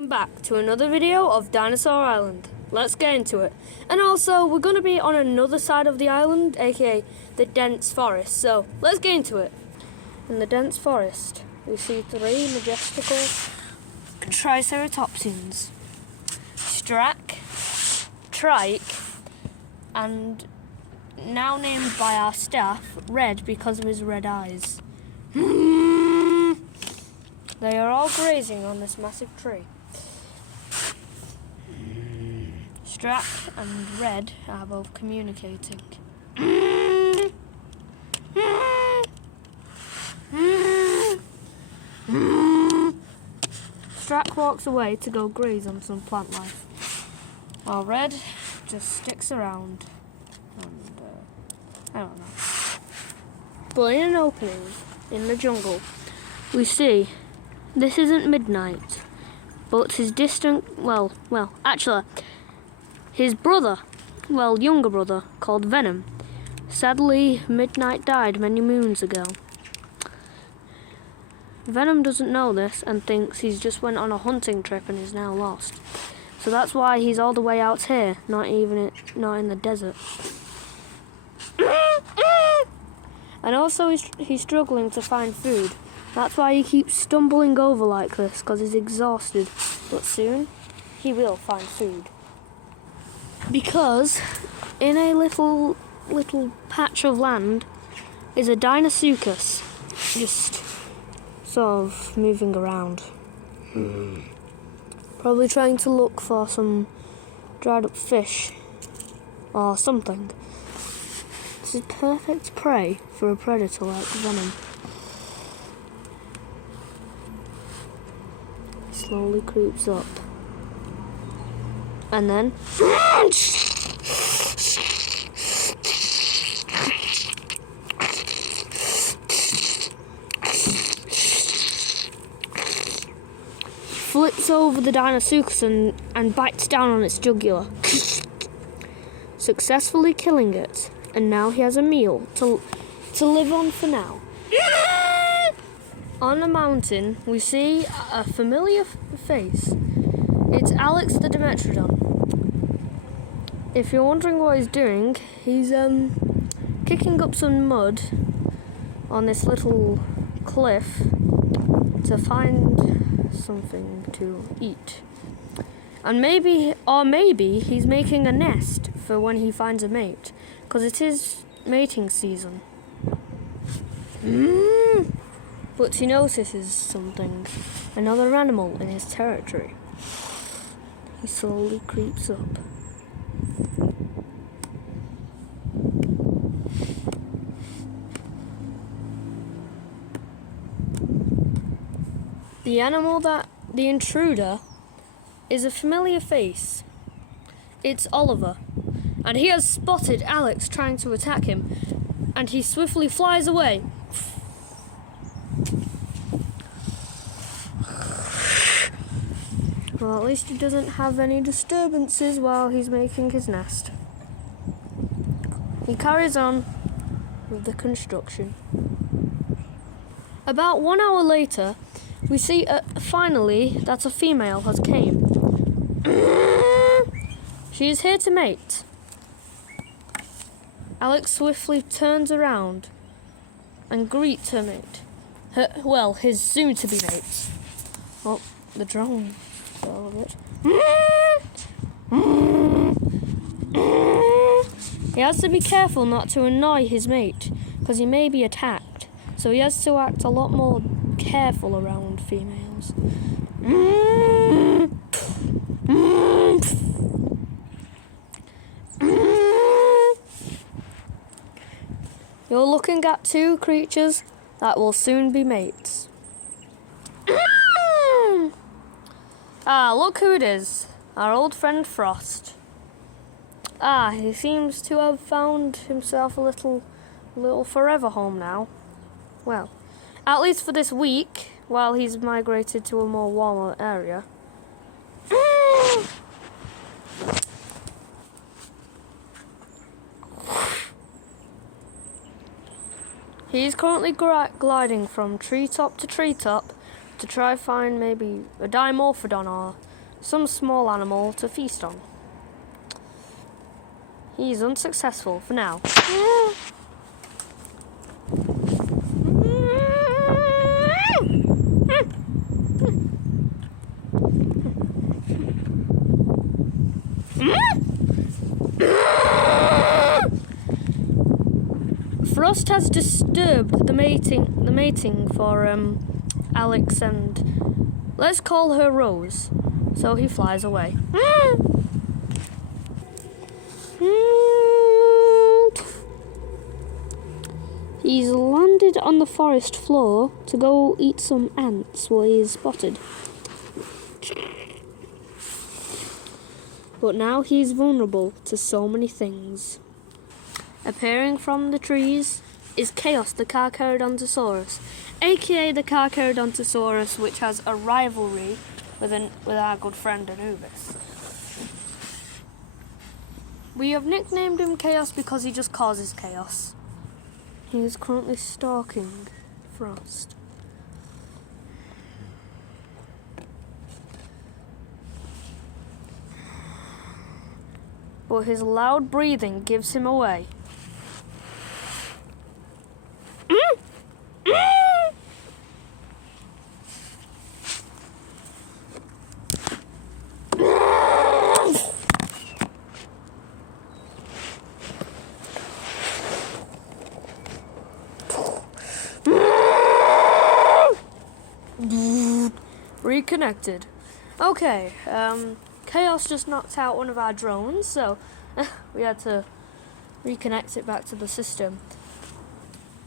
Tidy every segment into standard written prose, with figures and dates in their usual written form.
Welcome back to another video of Dinosaur Island. Let's get into it. And also, we're going to be on another side of the island, aka the dense forest. So, let's get into it. In the dense forest, we see three majestical Triceratopsians. Strack, Trike, and now named by our staff, Red because of his red eyes. They are all grazing on this massive tree. Strack and Red are both communicating. Strack walks away to go graze on some plant life, while Red just sticks around and, I don't know. But in an opening in the jungle, we see this isn't midnight, but his distant, actually, his brother, younger brother, called Venom. Sadly, Midnight died many moons ago. Venom doesn't know this and thinks he's just went on a hunting trip and is now lost. So that's why he's all the way out here, not in the desert. And also he's struggling to find food. That's why he keeps stumbling over like this, because he's exhausted. But soon, he will find food. Because in a little patch of land is a Dinosaurus, just sort of moving around. Probably trying to look for some dried up fish or something. This is perfect prey for a predator like Venom. Slowly creeps up. And then flips over the Dinosaurus and bites down on its jugular, successfully killing it. And now he has a meal to live on for now. On the mountain, we see a familiar face. It's Alex the Dimetrodon. If you're wondering what he's doing, he's kicking up some mud on this little cliff to find something to eat. And maybe he's making a nest for when he finds a mate, because it is mating season. But he notices something, another animal in his territory. He slowly creeps up. The intruder is a familiar face. It's Oliver, and he has spotted Alex trying to attack him, and he swiftly flies away. Well, at least he doesn't have any disturbances while he's making his nest. He carries on with the construction. About 1 hour later, we see finally that a female has came. She is here to mate. Alex swiftly turns around and greets her mate. His soon-to-be mate. Oh, the drone. All of it. He has to be careful not to annoy his mate, because he may be attacked. So he has to act a lot more careful around females. You're looking at two creatures that will soon be mates. Look who it is. Our old friend Frost. He seems to have found himself a little forever home now. Well, at least for this week, while he's migrated to a more warmer area. He's currently gliding from treetop to treetop to try find maybe a dimorphodon or some small animal to feast on. He's unsuccessful for now. Frost has disturbed the mating for Alex and let's call her Rose. So he flies away. He's landed on the forest floor to go eat some ants where he is spotted. But now he's vulnerable to so many things. Appearing from the trees is Chaos the Carcharodontosaurus, aka the Carcharodontosaurus, which has a rivalry with our good friend Anubis. We have nicknamed him Chaos because he just causes chaos. He is currently stalking Frost. But his loud breathing gives him away. Reconnected. Okay, Chaos just knocked out one of our drones, so we had to reconnect it back to the system.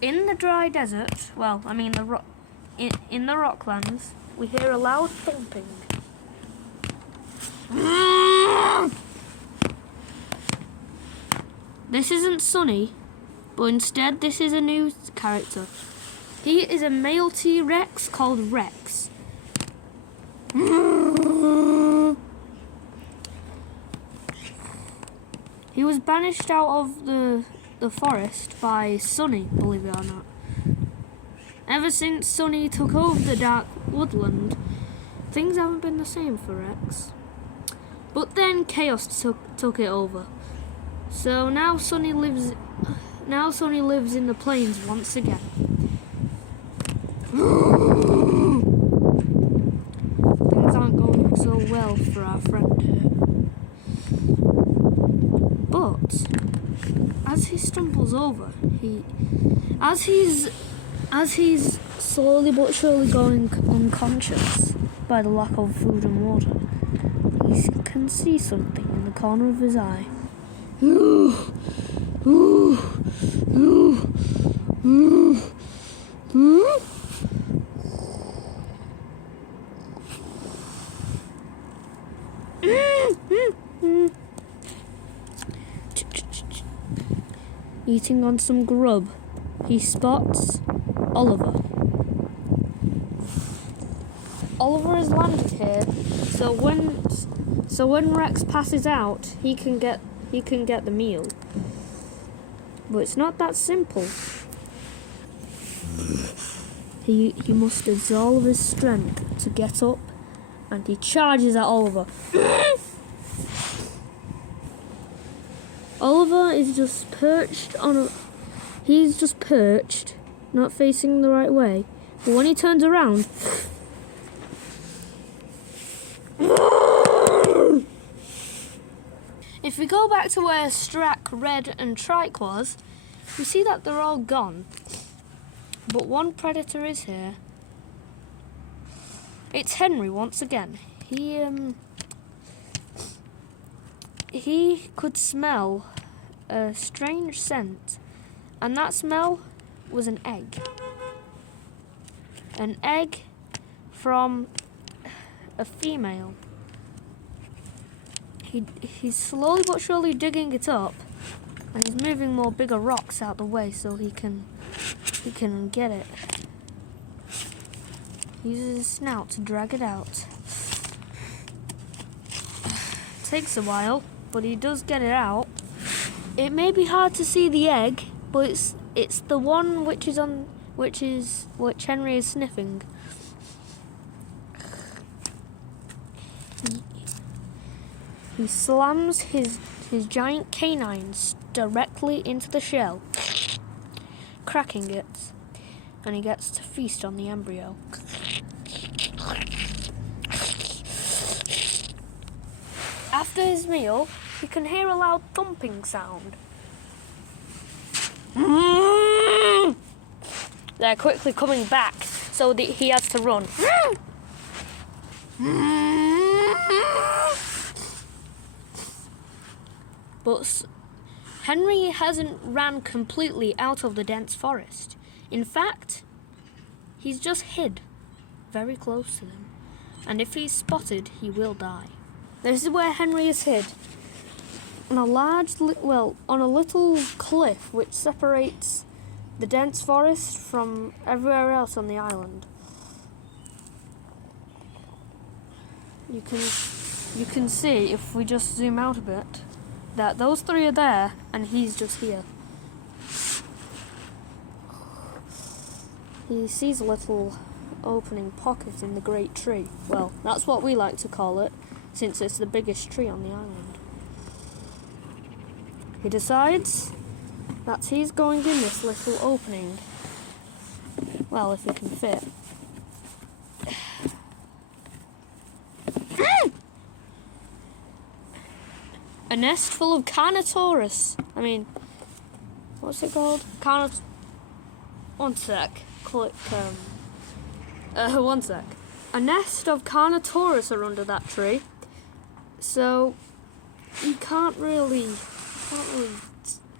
In the dry desert, in the rocklands, we hear a loud thumping. This isn't Sunny, but instead this is a new character. He is a male T-Rex called Rex. He was banished out of the forest by Sunny, believe it or not. Ever since Sunny took over the dark woodland, things haven't been the same for Rex. But then Chaos took it over. So now Sunny lives in the plains once again. Things aren't going so well for our friend here. But as he stumbles over, as he's slowly but surely going unconscious by the lack of food and water, he can see something in the corner of his eye. Eating on some grub, he spots Oliver. Oliver has landed here, so when Rex passes out, he can get the meal. But it's not that simple. He musters all of his strength to get up, and he charges at Oliver. Oliver is just perched he's just perched, not facing the right way. But when he turns around, if we go back to where Strack, Red and Trike was, we see that they're all gone. But one predator is here. It's Henry once again. He could smell a strange scent, and that smell was an egg. An egg from a female. He's slowly but surely digging it up, and he's moving more bigger rocks out the way so he can get it. He uses his snout to drag it out. Takes a while, but he does get it out. It may be hard to see the egg, but it's the one which Henry is sniffing. He slams his giant canines directly into the shell, cracking it, and he gets to feast on the embryo. After his meal, he can hear a loud thumping sound. They're quickly coming back, so that he has to run. But Henry hasn't ran completely out of the dense forest. In fact, he's just hid very close to them. And if he's spotted, he will die. This is where Henry is hid. On a on a little cliff which separates the dense forest from everywhere else on the island. You can see, if we just zoom out a bit, that those three are there and he's just here. He sees a little opening pocket in the great tree. Well, that's what we like to call it, since it's the biggest tree on the island. He decides that he's going in this little opening. Well, if he can fit. A nest full of Carnotaurus. What's it called? One sec. One sec. A nest of Carnotaurus are under that tree. So he can't really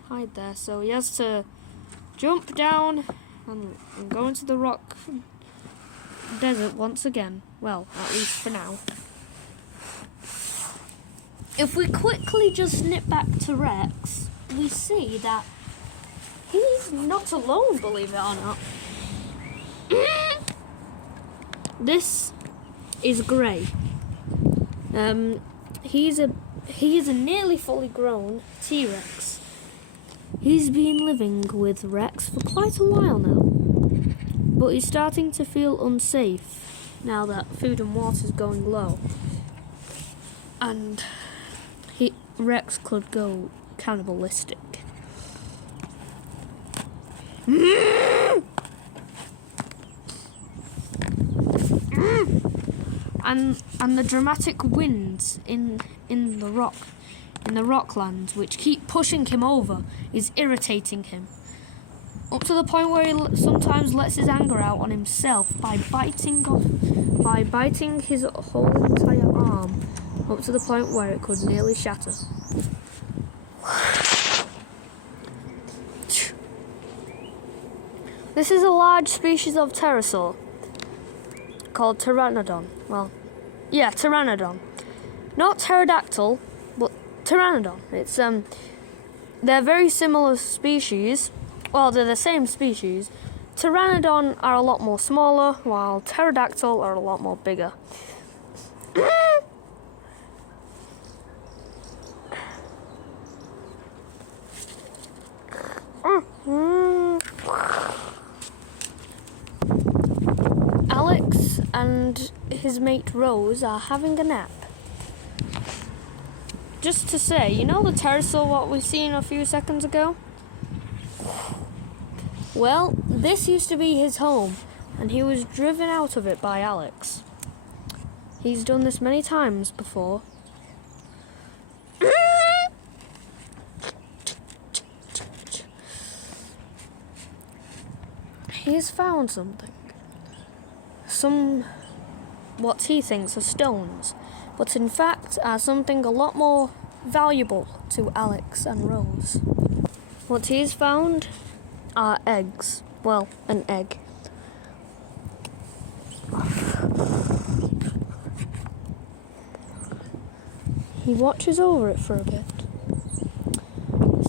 hide there. So he has to jump down and go into the rock desert once again. Well, at least for now. If we quickly just nip back to Rex, we see that he's not alone, believe it or not. This is Gray. He is a nearly fully grown T-Rex. He's been living with Rex for quite a while now, but he's starting to feel unsafe now that food and water is going low, and Rex could go cannibalistic. And the dramatic winds in the rocklands, which keep pushing him over, is irritating him. Up to the point where he sometimes lets his anger out on himself by biting his whole entire arm, up to the point where it could nearly shatter. This is a large species of pterosaur called Pteranodon. Pteranodon. Not pterodactyl, but Pteranodon. It's they're very similar species. Well, they're the same species. Pteranodon are a lot more smaller, while pterodactyl are a lot more bigger. Alex and his mate Rose are having a nap. Just to say, you know the pterosaur what we seen a few seconds ago? Well, this used to be his home, and he was driven out of it by Alex. He's done this many times before. He's found something. What he thinks are stones, but in fact are something a lot more valuable to Alex and Rose. What he's found are eggs. Well, an egg. He watches over it for a bit,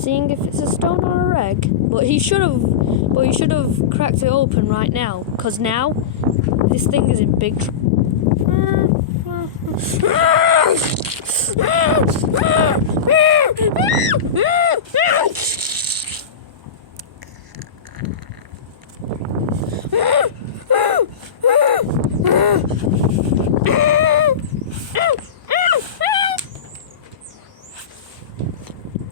seeing if it's a stone or an egg. But he should have cracked it open right now, because now this thing is in big trouble.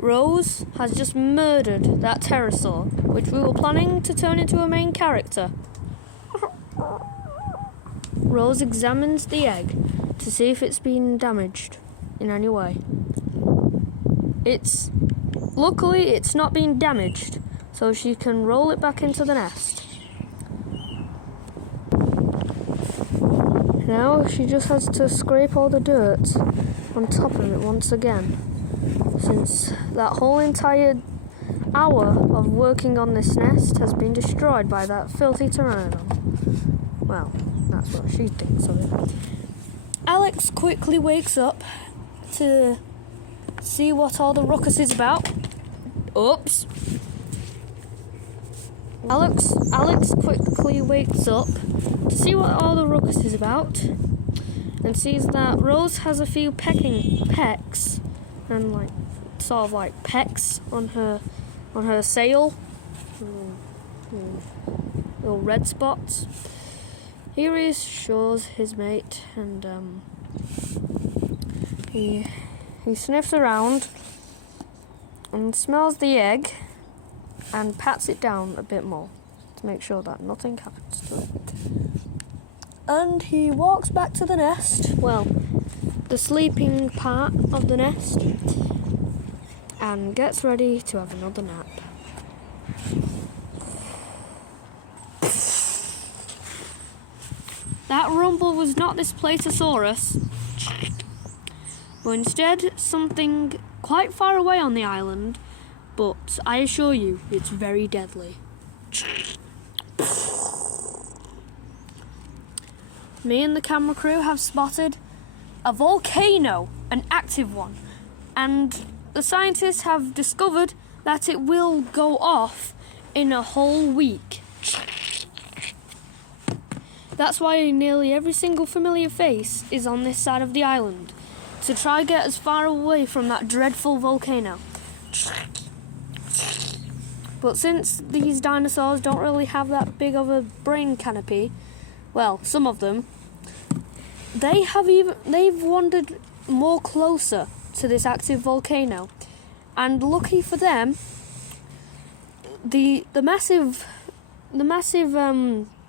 Rose has just murdered that pterosaur, which we were planning to turn into a main character. Rose examines the egg to see if it's been damaged in any way. Luckily it's not been damaged, so she can roll it back into the nest. Now she just has to scrape all the dirt on top of it once again, since that whole entire hour of working on this nest has been destroyed by that filthy pteranodon. Well, that's what she thinks of it. Alex quickly wakes up to see what all the ruckus is about. Oops. Alex quickly wakes up to see what all the ruckus is about, and sees that Rose has a few pecks and pecks on her sail. Little red spots. He reassures his mate, and he sniffs around and smells the egg and pats it down a bit more to make sure that nothing happens to it. And he walks back to the nest, well, the sleeping part of the nest, and gets ready to have another nap. That rumble was not this Platosaurus, but instead something quite far away on the island, but I assure you, it's very deadly. Me and the camera crew have spotted a volcano, an active one, and the scientists have discovered that it will go off in a whole week. That's why nearly every single familiar face is on this side of the island, to try and get as far away from that dreadful volcano. But since these dinosaurs don't really have that big of a brain canopy, well, some of them, they've wandered more closer to this active volcano, and lucky for them, the massive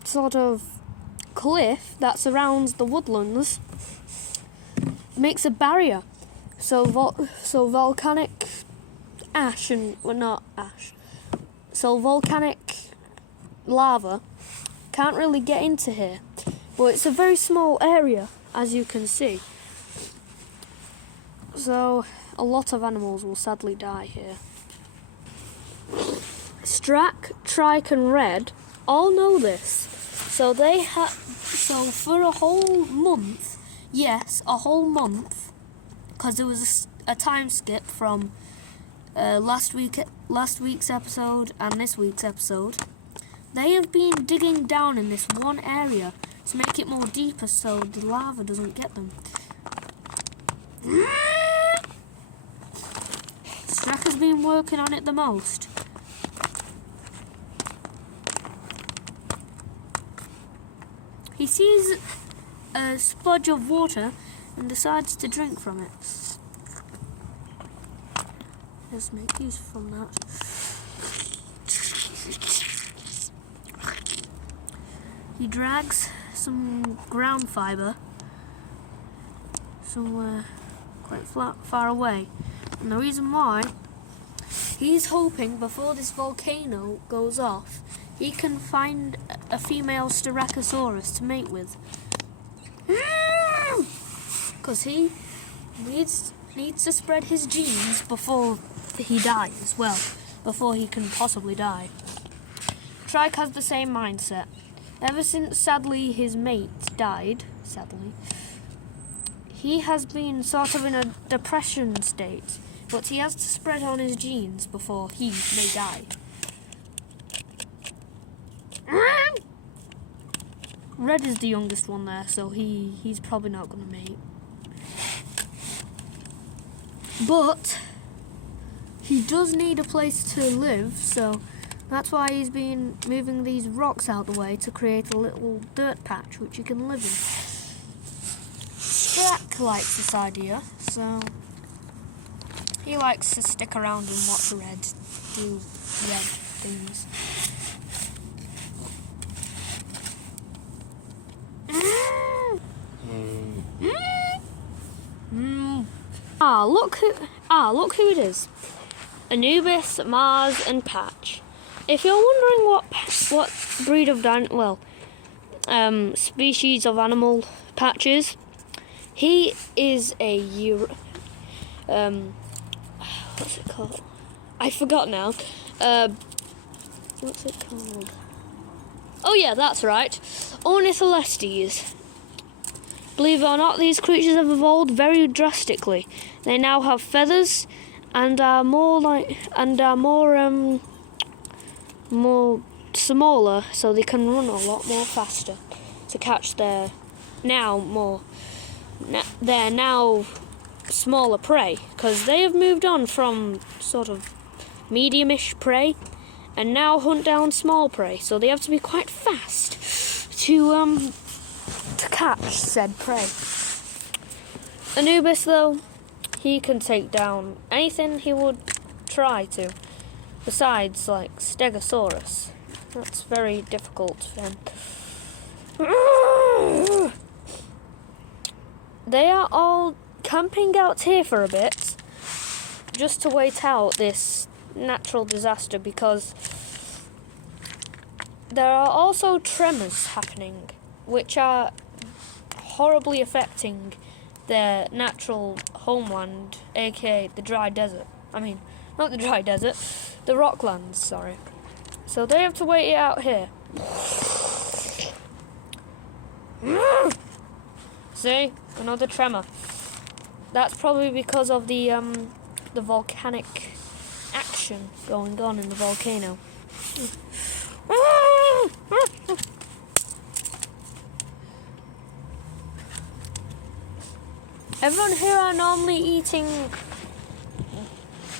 sort of cliff that surrounds the woodlands makes a barrier, so volcanic ash so volcanic lava can't really get into here. But it's a very small area, as you can see, so a lot of animals will sadly die here. Strack, Trike and Red all know this, so for a whole month, yes, a whole month, because there was a time skip from last week's episode and this week's episode, they have been digging down in this one area to make it more deeper so the lava doesn't get them. Strack has been working on it the most. He sees a spudge of water and decides to drink from it. Let's make use from that. He drags some ground fibre somewhere quite far away, and the reason why, he's hoping before this volcano goes off he can find a female Styracosaurus to mate with, because he needs to spread his genes before he dies, well, before he can possibly die. Trike has the same mindset. Ever since, sadly, his mate died, he has been sort of in a depression state, but he has to spread on his genes before he may die. Red is the youngest one there, so he's probably not going to mate. But he does need a place to live, so that's why he's been moving these rocks out the way to create a little dirt patch which he can live in. Strack likes this idea, so He likes to stick around and watch do red things. Look who it is. Anubis, Mars, and Patch. If you're wondering what breed of species of animal Patch is, he is a what's it called? I forgot now. What's it called? Oh yeah, that's right. Ornitholestes. Believe it or not, these creatures have evolved very drastically. They now have feathers and are more smaller, so they can run a lot more faster to catch their now smaller prey, because they have moved on from sort of medium-ish prey and now hunt down small prey, so they have to be quite fast to catch said prey. Anubis, though, he can take down anything he would try to, besides like Stegosaurus. That's very difficult for him. They are all camping out here for a bit, just to wait out this natural disaster, because there are also tremors happening, which are horribly affecting their natural homeland, aka the dry desert. I mean, not the dry desert, the rocklands, sorry. So they have to wait it out here. See? Another tremor. That's probably because of the volcanic action going on in the volcano. Everyone here are normally eating,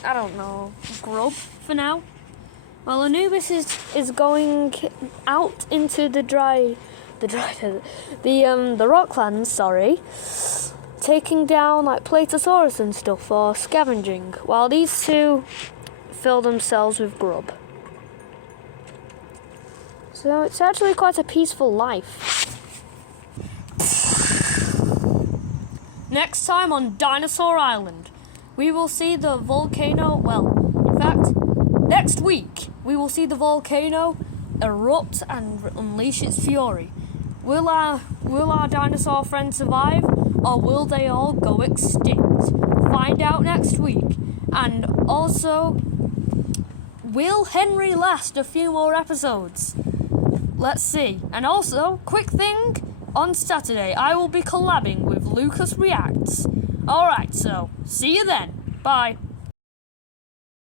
I don't know, grub for now. Well, Anubis is going out into the rocklands, sorry, taking down like Platosaurus and stuff for scavenging, while these two fill themselves with grub. So it's actually quite a peaceful life. Next time on Dinosaur Island, we will see the volcano, in fact, next week, we will see the volcano erupt and unleash its fury. Will our dinosaur friends survive, or will they all go extinct? Find out next week. And also, will Henry last a few more episodes? Let's see. And also, quick thing, on Saturday I will be collabing with Lucas Reacts. Alright, so, see you then. Bye.